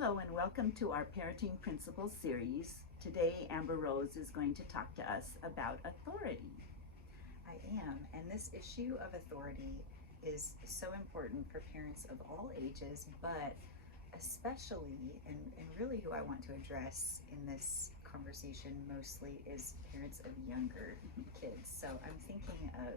Hello and welcome to our Parenting Principles series. Today, Amber Rose is going to talk to us about authority. I am, and this issue of authority is so important for parents of all ages, but especially, and really who I want to address in this conversation mostly is parents of younger kids. So I'm thinking of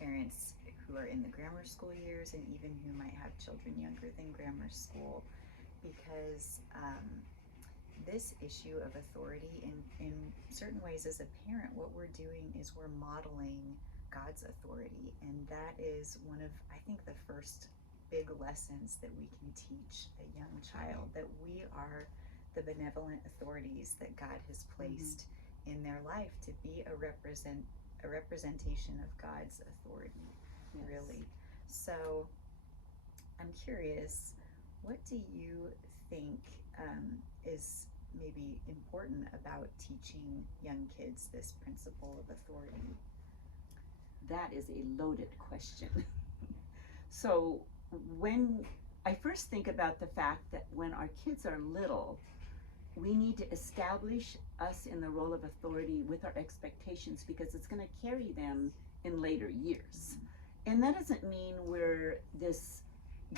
parents who are in the grammar school years and even who might have children younger than grammar school, because this issue of authority in certain ways as a parent, what we're doing is we're modeling God's authority, and that is one of, I think, the first big lessons that we can teach a young child, that we are the benevolent authorities that God has placed in their life to be a representation of God's authority. Yes. Really. So I'm curious, what do you think is maybe important about teaching young kids this principle of authority? That is a loaded question. So, when I first think about the fact that when our kids are little, we need to establish us in the role of authority with our expectations because it's going to carry them in later years. And that doesn't mean we're this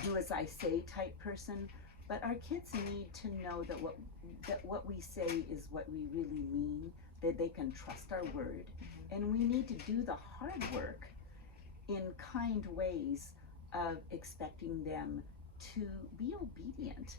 do as I say type person, but our kids need to know that what we say is what we really mean, that they can trust our word, and we need to do the hard work in kind ways of expecting them to be obedient.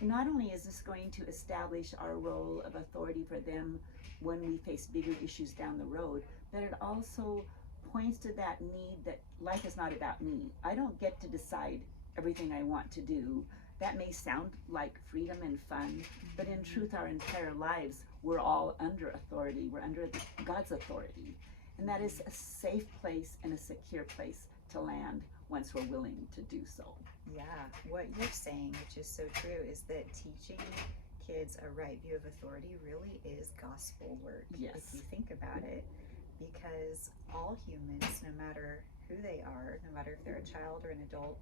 Not only is this going to establish our role of authority for them when we face bigger issues down the road, but it also points to that need that life is not about me. I don't get to decide everything I want to do. That may sound like freedom and fun, but in truth, our entire lives, we're all under authority. We're under God's authority. And that is a safe place and a secure place to land once we're willing to do so. Yeah, what you're saying, which is so true, is that teaching kids a right view of authority really is gospel work. Yes. If you think about it, because all humans, no matter who they are, no matter if they're a child or an adult,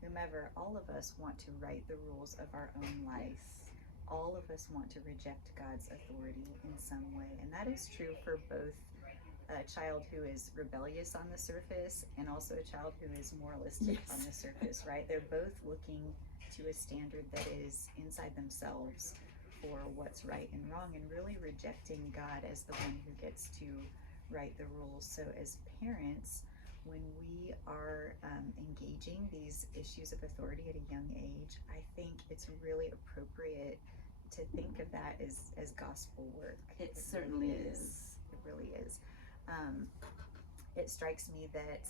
whomever, all of us want to write the rules of our own life. All of us want to reject God's authority in some way. And that is true for both a child who is rebellious on the surface and also a child who is moralistic on the surface, right? They're both looking to a standard that is inside themselves for what's right and wrong, and really rejecting God as the one who gets to write the rules. So as parents, when we are engaging these issues of authority at a young age, I think it's really appropriate to think of that as gospel work. It certainly is. It really is. It strikes me that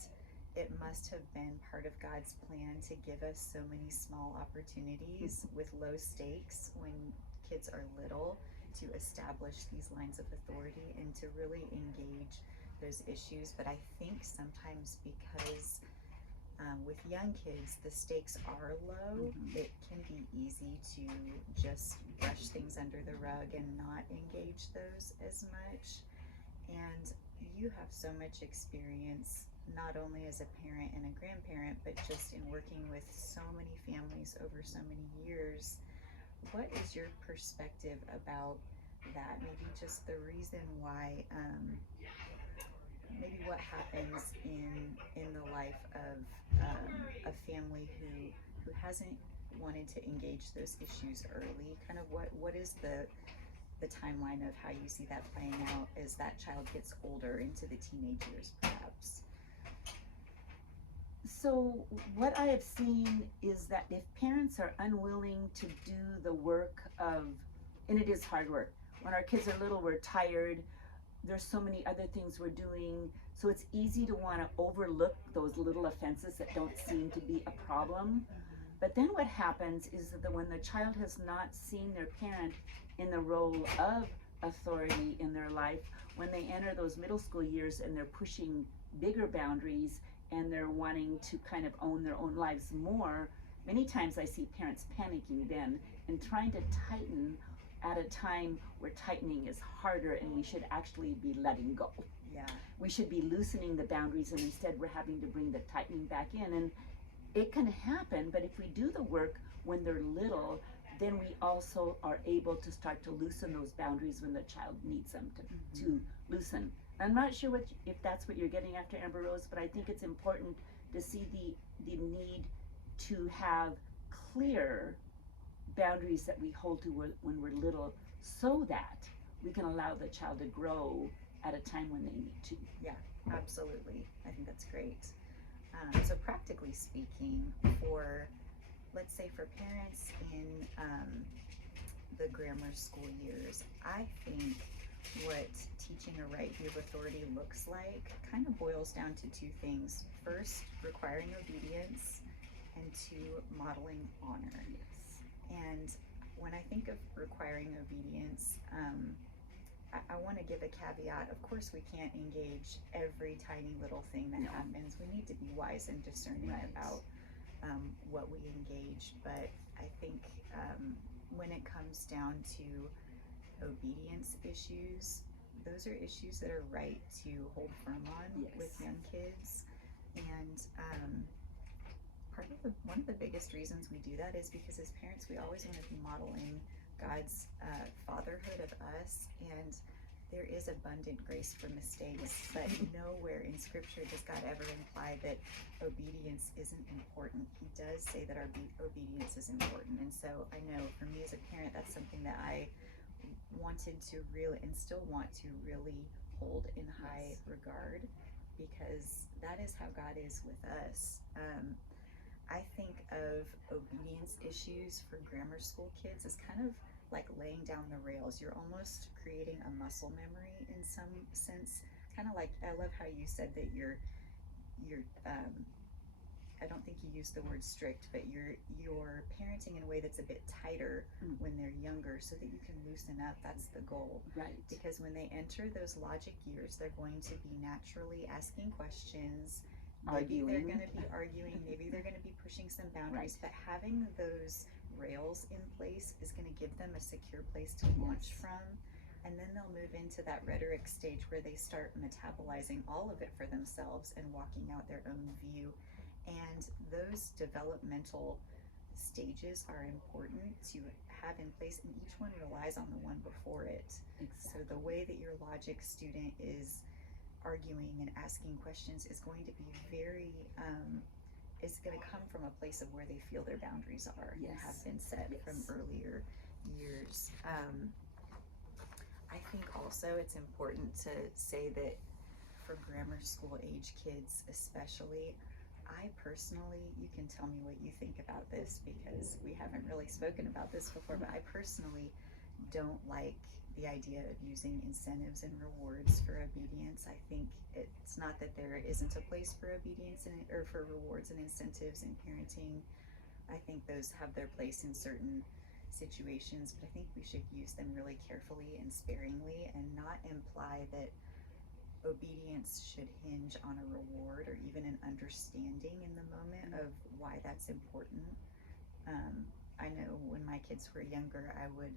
it must have been part of God's plan to give us so many small opportunities with low stakes when kids are little to establish these lines of authority and to really engage those issues. But I think sometimes because with young kids the stakes are low, it can be easy to just brush things under the rug and not engage those as much. And you have so much experience, not only as a parent and a grandparent, but just in working with so many families over so many years. What is your perspective about that? Maybe just the reason why, maybe what happens in the life of a family who hasn't wanted to engage those issues early. Kind of what is the timeline of how you see that playing out as that child gets older into the teenage years, perhaps? So what I have seen is that if parents are unwilling to do the work of, and it is hard work, when our kids are little, we're tired, there's so many other things we're doing, so it's easy to want to overlook those little offenses that don't seem to be a problem. But then what happens is that when the child has not seen their parent in the role of authority in their life, when they enter those middle school years and they're pushing bigger boundaries and they're wanting to kind of own their own lives more, many times I see parents panicking then and trying to tighten at a time where tightening is harder and we should actually be letting go. Yeah. We should be loosening the boundaries, and instead we're having to bring the tightening back in. And it can happen, but if we do the work when they're little, then we also are able to start to loosen those boundaries when the child needs them to loosen. I'm not sure if that's what you're getting after, Amber Rose, but I think it's important to see the need to have clear boundaries that we hold to when we're little, so that we can allow the child to grow at a time when they need to. Absolutely. I think that's great. So practically speaking, let's say for parents in the grammar school years, I think what teaching a right view of authority looks like kind of boils down to two things. First, requiring obedience, and two, modeling honor. Yes. And when I think of requiring obedience, I want to give a caveat. Of course, we can't engage every tiny little thing that happens. We need to be wise and discerning about what we engage. But I think when it comes down to obedience issues, those are issues that are right to hold firm on with young kids. And one of the biggest reasons we do that is because as parents, we always want to be modeling God's fatherhood of us, and there is abundant grace for mistakes, but nowhere in Scripture does God ever imply that obedience isn't important. He does say that our obedience is important, and so I know for me as a parent, that's something that I wanted to really, and still want to really hold in high regard, because that is how God is with us. I think of obedience issues for grammar school kids as kind of like laying down the rails. You're almost creating a muscle memory in some sense. Kind of like, I love how you said that you're I don't think you used the word strict, but you're parenting in a way that's a bit tighter when they're younger, so that you can loosen up. That's the goal. Right. Because when they enter those logic years, they're going to be naturally asking questions. Maybe they're going to be arguing, maybe they're going to be pushing some boundaries, but having those rails in place is going to give them a secure place to launch from. And then they'll move into that rhetoric stage where they start metabolizing all of it for themselves and walking out their own view. And those developmental stages are important to have in place, and each one relies on the one before it. Exactly. So the way that your logic student is arguing and asking questions is going to be very is going to come from a place of where they feel their boundaries are and have been set from earlier years. I think also it's important to say that for grammar school age kids especially, I personally, you can tell me what you think about this because we haven't really spoken about this before, but I personally don't like the idea of using incentives and rewards for obedience. I think it's not that there isn't a place for obedience or for rewards and incentives in parenting. I think those have their place in certain situations, but I think we should use them really carefully and sparingly, and not imply that obedience should hinge on a reward or even an understanding in the moment of why that's important. I know when my kids were younger, I would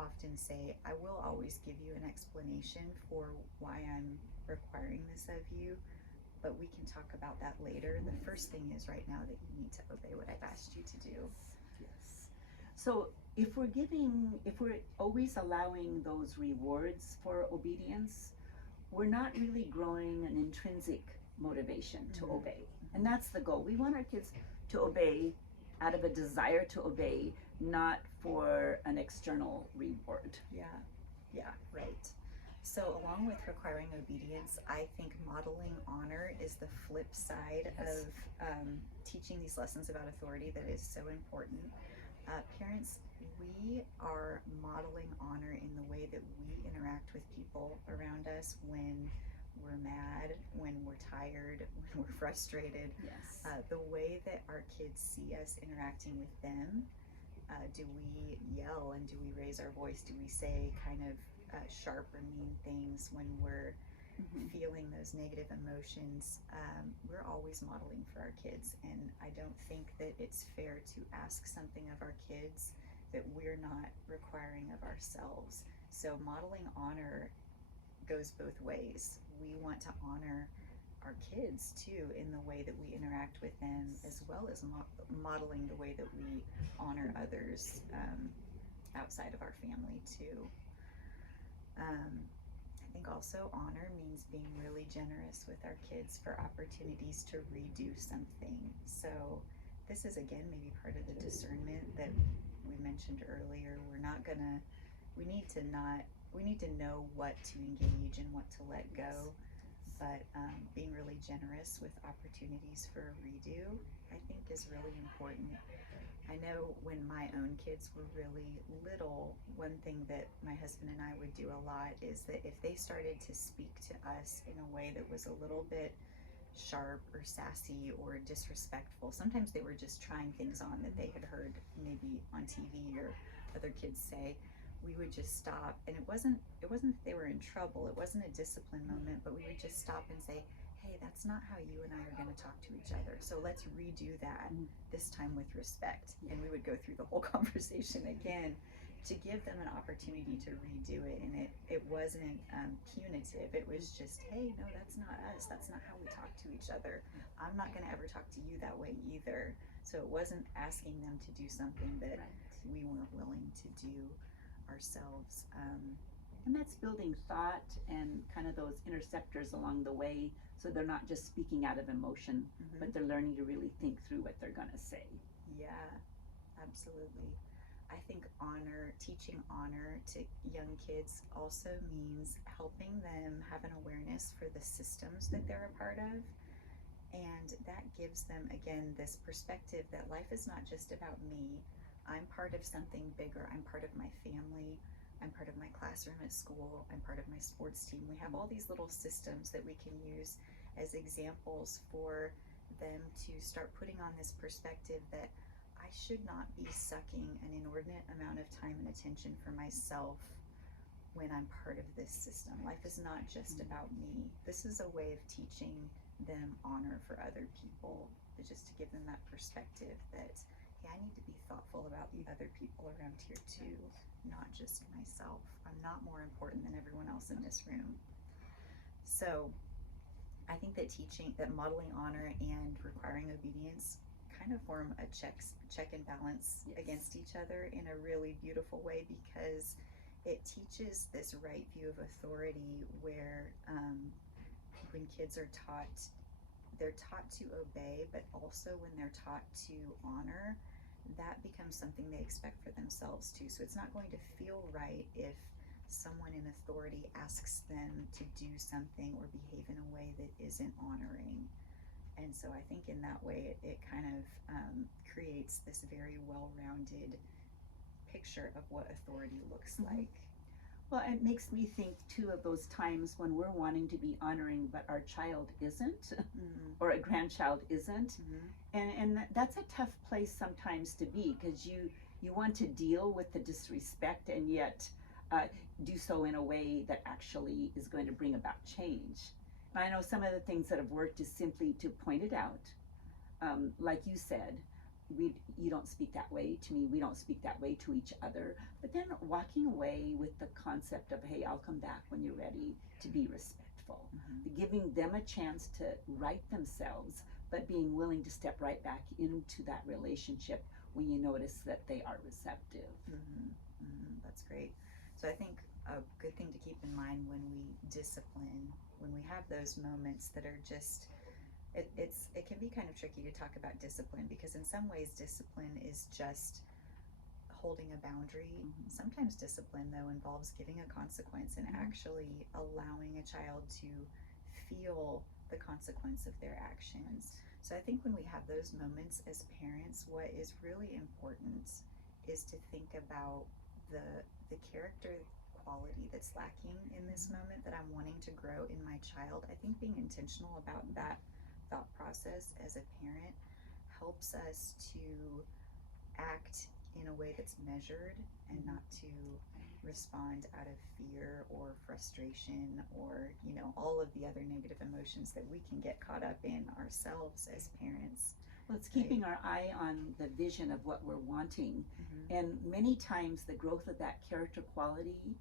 often say, I will always give you an explanation for why I'm requiring this of you, but we can talk about that later. The first thing is right now that you need to obey what I've asked you to do. Yes. So if we're always allowing those rewards for obedience, we're not really growing an intrinsic motivation to obey. And that's the goal. We want our kids to obey out of a desire to obey, not for an external reward. Yeah, right. So along with requiring obedience, I think modeling honor is the flip side of teaching these lessons about authority that is so important. Parents, we are modeling honor in the way that we interact with people around us when we're mad, when we're tired, when we're frustrated. Yes. The way that our kids see us interacting with them. Do we yell and do we raise our voice? Do we say kind of sharp or mean things when we're feeling those negative emotions? We're always modeling for our kids, and I don't think that it's fair to ask something of our kids that we're not requiring of ourselves. So modeling honor goes both ways. We want to honor our kids too, in the way that we interact with them, as well as modeling the way that we honor others outside of our family too. I think also honor means being really generous with our kids for opportunities to redo something. So this is again maybe part of the discernment that we mentioned earlier. We need to know what to engage and what to let go. But being really generous with opportunities for a redo, I think, is really important. I know when my own kids were really little, one thing that my husband and I would do a lot is that if they started to speak to us in a way that was a little bit sharp or sassy or disrespectful, sometimes they were just trying things on that they had heard maybe on TV or other kids say, we would just stop, and it wasn't that they were in trouble, it wasn't a discipline moment, but we would just stop and say, hey, that's not how you and I are going to talk to each other, so let's redo that this time with respect. And we would go through the whole conversation again to give them an opportunity to redo it. And it wasn't punitive, it was just, hey, no, that's not us, that's not how we talk to each other, I'm not going to ever talk to you that way either. So it wasn't asking them to do something that we weren't willing to do ourselves. And that's building thought and kind of those interceptors along the way, so they're not just speaking out of emotion, but they're learning to really think through what they're gonna say. Yeah, absolutely. I think teaching honor to young kids also means helping them have an awareness for the systems that they're a part of. And that gives them, again, this perspective that life is not just about me. I'm part of something bigger. I'm part of my family. I'm part of my classroom at school. I'm part of my sports team. We have all these little systems that we can use as examples for them to start putting on this perspective that I should not be sucking an inordinate amount of time and attention for myself when I'm part of this system. Life is not just about me. This is a way of teaching them honor for other people, but just to give them that perspective that, hey, I need to be thoughtful about the other people around here too, not just myself. I'm not more important than everyone else in this room. So I think that modeling honor and requiring obedience kind of form a check and balance against each other in a really beautiful way, because it teaches this right view of authority where when kids are taught, they're taught to obey, but also when they're taught to honor, that becomes something they expect for themselves too. So it's not going to feel right if someone in authority asks them to do something or behave in a way that isn't honoring. And so I think in that way it kind of creates this very well-rounded picture of what authority looks like. Well, it makes me think too of those times when we're wanting to be honoring, but our child isn't, or a grandchild isn't. And that's a tough place sometimes to be, because you want to deal with the disrespect and yet do so in a way that actually is going to bring about change. And I know some of the things that have worked is simply to point it out. Like you said, you don't speak that way to me, we don't speak that way to each other, but then walking away with the concept of, hey, I'll come back when you're ready, to be respectful, giving them a chance to right themselves, but being willing to step right back into that relationship when you notice that they are receptive. That's great. So I think a good thing to keep in mind when we discipline, when we have those moments that are just, it can be kind of tricky to talk about discipline, because in some ways discipline is just holding a boundary. Sometimes discipline though involves giving a consequence and actually allowing a child to feel the consequence of their actions. So I think when we have those moments as parents, what is really important is to think about the character quality that's lacking in this moment that I'm wanting to grow in my child. I think being intentional about that thought process as a parent helps us to act in a way that's measured and not to respond out of fear or frustration or, all of the other negative emotions that we can get caught up in ourselves as parents. Well, it's keeping our eye on the vision of what we're wanting. And many times the growth of that character quality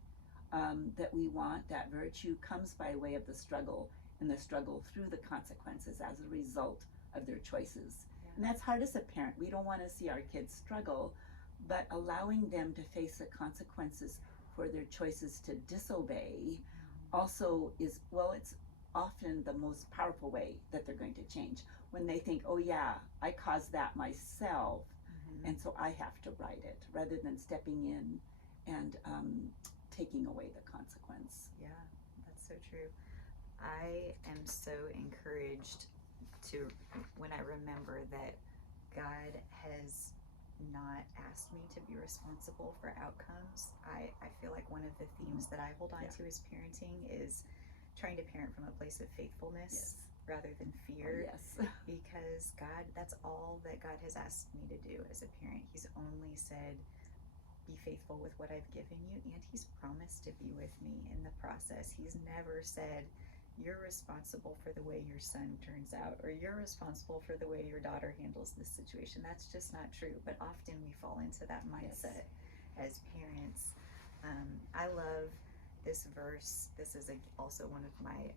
that we want, that virtue, comes by way of the struggle and the struggle through the consequences as a result of their choices. Yeah. And that's hard as a parent. We don't want to see our kids struggle, but allowing them to face the consequences for their choices to disobey also is, well, it's often the most powerful way that they're going to change. When they think, oh yeah, I caused that myself, and so I have to right it, rather than stepping in and taking away the consequence. Yeah, that's so true. I am so encouraged to, when I remember that God has not asked me to be responsible for outcomes. I feel like one of the themes that I hold on to as parenting is trying to parent from a place of faithfulness rather than fear. Yes. Because God, that's all that God has asked me to do as a parent. He's only said, be faithful with what I've given you, and He's promised to be with me in the process. He's never said, you're responsible for the way your son turns out, or you're responsible for the way your daughter handles this situation. That's just not true. But often we fall into that mindset as parents. I love this verse. This is also one of my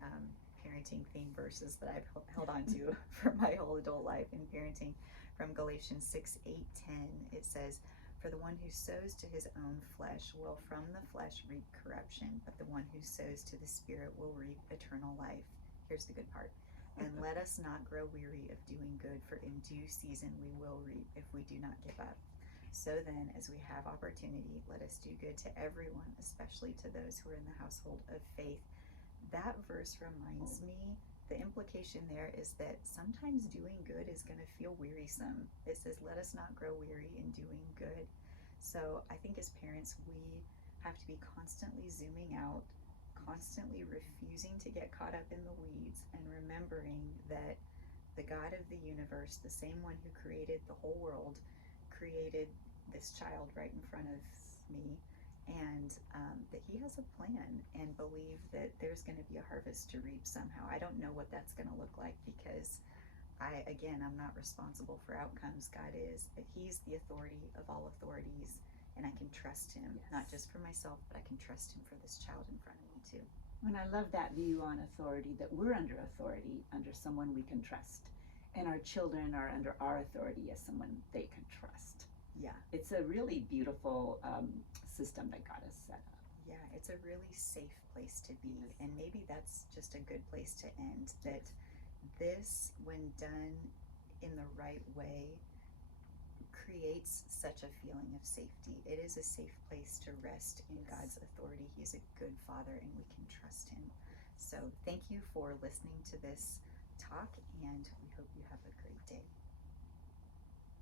parenting theme verses that I've held on to for my whole adult life in parenting. From Galatians 6:8-10, it says, for the one who sows to his own flesh will from the flesh reap corruption, but the one who sows to the Spirit will reap eternal life. Here's the good part. And let us not grow weary of doing good, for in due season we will reap if we do not give up. So then, as we have opportunity, let us do good to everyone, especially to those who are in the household of faith. That verse reminds me, the implication there is that sometimes doing good is going to feel wearisome. It says, let us not grow weary in doing good. So I think as parents, we have to be constantly zooming out, constantly refusing to get caught up in the weeds, and remembering that the God of the universe, the same one who created the whole world, created this child right in front of me, and that He has a plan, and believe that there's going to be a harvest to reap somehow. I don't know what that's going to look like, because I'm not responsible for outcomes. God is, but He's the authority of all authorities, and I can trust Him, not just for myself, but I can trust Him for this child in front of me too. And I love that view on authority, that we're under authority, under someone we can trust, and our children are under our authority as someone they can trust. Yeah. It's a really beautiful system that God has set up. Yeah, it's a really safe place to be, and maybe that's just a good place to end, that this, when done in the right way, creates such a feeling of safety. It is a safe place to rest in God's authority. He is a good Father, and we can trust Him. So thank you for listening to this talk, and we hope you have a great day.